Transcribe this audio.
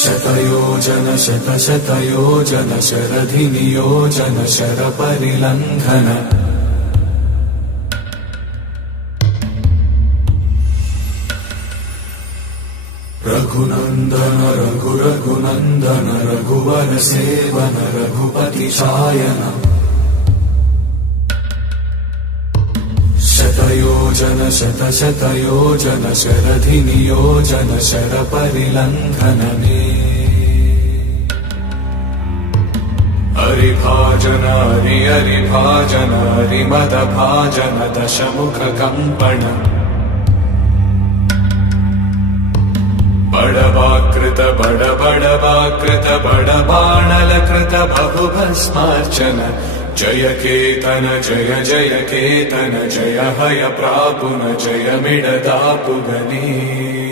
शतयोजन शतशतयोजन शरधिनियोजन शरपरिलङ्घन रघुनन्दन रघुरघुनन्दन रघुवर सेवन रघुपति शायन शतयोजन शतशतयोजन शरधिनियोजन शरपरिलङ्घनने हरिभाजन हरिभाजन हरिमदभाजन दशमुखकम्पण बडवाकृत बडबडवाकृत बडबाणलकृत बहुभस्मार्चन जय केतन जय जय केतन जय हय प्रापुन जय मिडदापुगने।